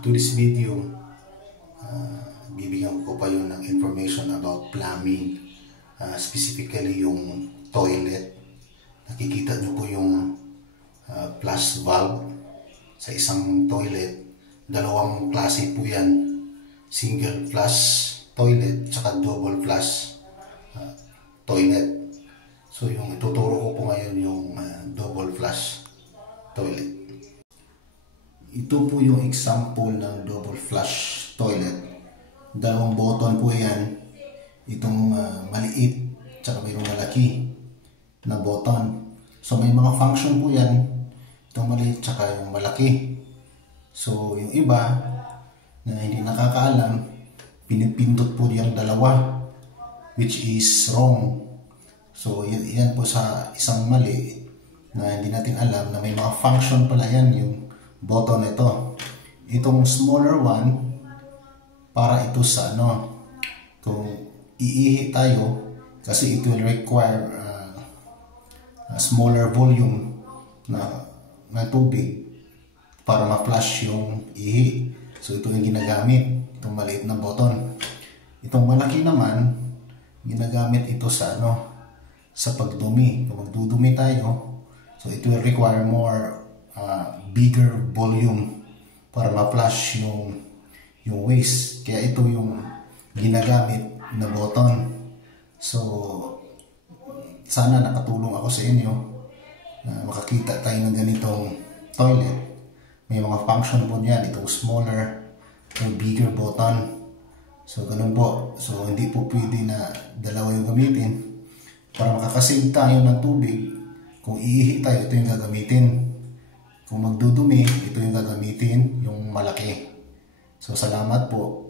To this video, bibigyan ko pa yun ng information about plumbing, specifically yung toilet. Nakikita nyo po yung flush valve sa isang toilet. Dalawang klase po yan, single flush toilet tsaka double flush toilet. So yung ituturo ko po ngayon yung double flush toilet. Ito po yung example ng double flush toilet. Dalawang button po yan. Itong maliit tsaka mayroong malaki na button. So may mga function po yan. Itong maliit tsaka yung malaki. So yung iba na hindi nakakaalam, pinipindot po yung dalawa, which is wrong. So yan po sa isang mali na hindi natin alam na may mga function pala yan yung button ito. Itong smaller one, para ito sa kung iihi tayo, kasi it will require a smaller volume na tubig para ma-flush yung ihi. So ito yung ginagamit, itong maliit na button. Itong malaki naman, ginagamit ito sa sa pagdumi. Kung magdudumi tayo, so it will require more bigger volume para ma-flush yung waste. Kaya ito yung ginagamit na button. So sana nakatulong ako sa inyo na makakita tayo ng ganitong toilet. May mga function po niyan, itong smaller o bigger button. So ganun po. So hindi po pwede na dalawa yung gamitin. Para makakasave tayo ng tubig, kung iihi tayo, ito yung gagamitin. Kung magdudumi, ito yung gagamitin, yung malaki. So salamat po.